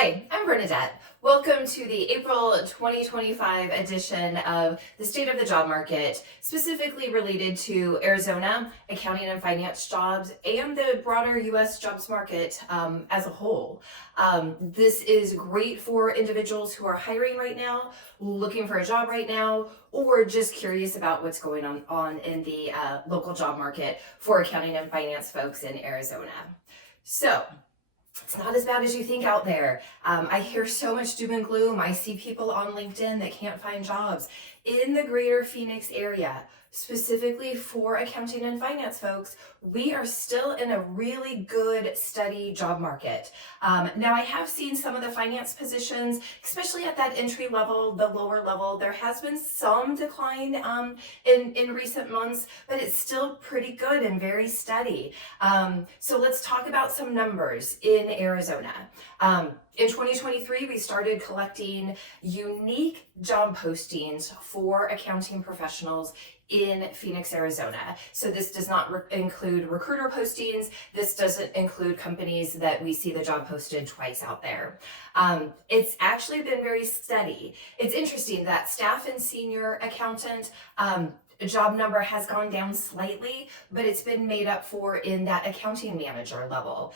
Hi, I'm Bernadette. Welcome to the April 2025 edition of the State of the Job Market, specifically related to Arizona, accounting and finance jobs, and the broader U.S. jobs market as a whole. This is great for individuals who are hiring right now, looking for a job right now, or just curious about what's going on in the local job market for accounting and finance folks in Arizona. So, it's not as bad as you think out there. I hear so much doom and gloom. I see people on LinkedIn that can't find jobs in the greater Phoenix area, specifically for accounting and finance folks. We are still in a really good, steady job market. Now, I have seen some of the finance positions, especially at that entry level, the lower level. There has been some decline in recent months, but it's still pretty good and very steady. So let's talk about some numbers in Arizona. In 2023, we started collecting unique job postings for accounting professionals in Phoenix, Arizona. So this does not include recruiter postings. This doesn't include companies that we see the job posted twice out there. It's actually been very steady. It's interesting that staff and senior accountant job number has gone down slightly, but it's been made up for in that accounting manager level.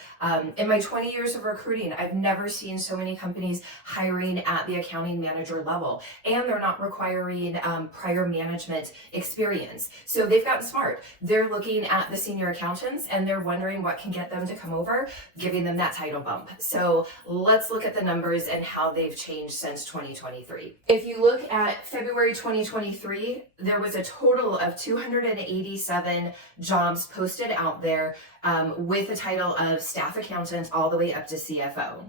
In my 20 years of recruiting, I've never seen so many companies hiring at the accounting manager level, and they're not requiring prior management experience. So they've gotten smart. They're looking at the senior accountants and they're wondering what can get them to come over, giving them that title bump. So let's look at the numbers and how they've changed since 2023. If you look at February 2023, there was a total of 287 jobs posted out there with a title of staff accountant all the way up to CFO.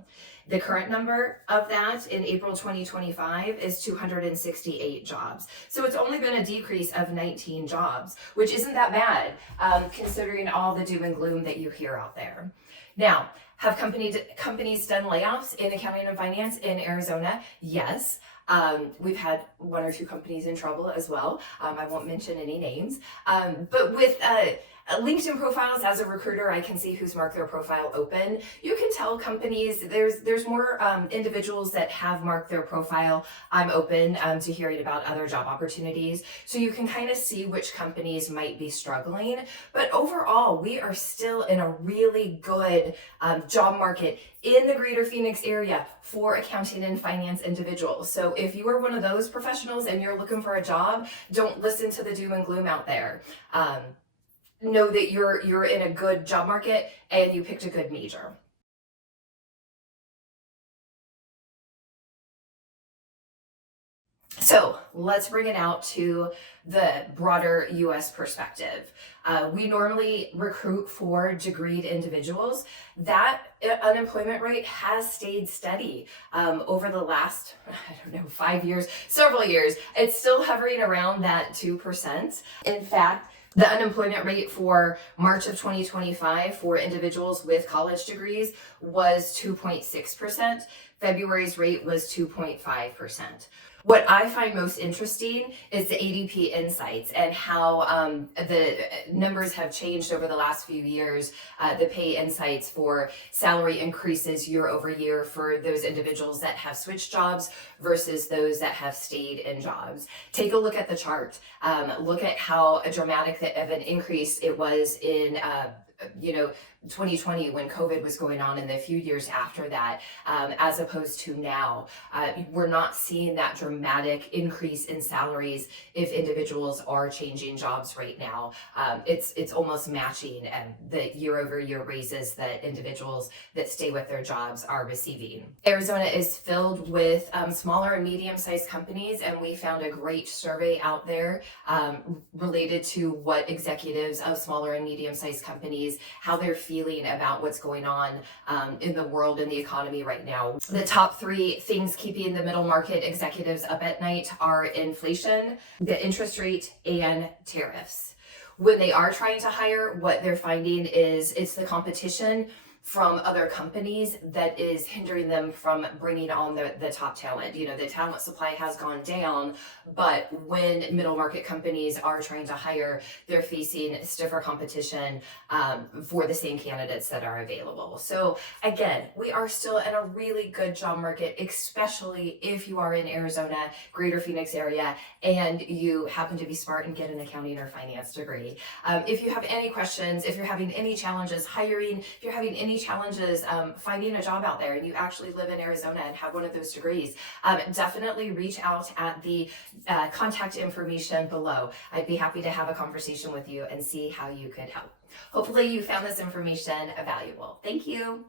The current number of that in April 2025 is 268 jobs. So it's only been a decrease of 19 jobs, which isn't that bad considering all the doom and gloom that you hear out there. Now, have companies done layoffs in accounting and finance in Arizona? Yes. We've had one or two companies in trouble as well. I won't mention any names. But with LinkedIn profiles, as a recruiter, I can see who's marked their profile open. You can tell companies there's more individuals that have marked their profile I'm open to hearing about other job opportunities. So you can kind of see which companies might be struggling. But overall, we are still in a really good job market in the greater Phoenix area for accounting and finance individuals. So if you are one of those professionals and you're looking for a job, don't listen to the doom and gloom out there. Know that you're in a good job market and you picked a good major. So let's bring it out to the broader U.S. perspective. We normally recruit for degreed individuals. That unemployment rate has stayed steady over the last, 5 years, several years. It's still hovering around that 2%. In fact, the unemployment rate for March of 2025 for individuals with college degrees was 2.6%. February's rate was 2.5%. What I find most interesting is the ADP insights and how the numbers have changed over the last few years. The pay insights for salary increases year over year for those individuals that have switched jobs versus those that have stayed in jobs. Take a look at the chart. Look at how dramatic of an increase it was in 2020 when COVID was going on and the few years after that, as opposed to now. We're not seeing that dramatic increase in salaries if individuals are changing jobs right now. It's almost matching the year over year raises that individuals that stay with their jobs are receiving. Arizona is filled with smaller and medium-sized companies, and we found a great survey out there related to what executives of smaller and medium-sized companies, how they're feeling about what's going on in the world and the economy right now. The top 3 things keeping the middle market executives up at night are inflation, the interest rate, and tariffs. When they are trying to hire, what they're finding is it's the competition from other companies that is hindering them from bringing on the top talent. You know, the talent supply has gone down, but when middle market companies are trying to hire, they're facing stiffer competition for the same candidates that are available. So again, we are still in a really good job market, especially if you are in Arizona, greater Phoenix area, and you happen to be smart and get an accounting or finance degree. If you have any questions, if you're having any challenges hiring, if you're having any challenges finding a job out there and you actually live in Arizona and have one of those degrees, definitely reach out at the contact information below. I'd be happy to have a conversation with you and see how you could help. Hopefully you found this information valuable. Thank you.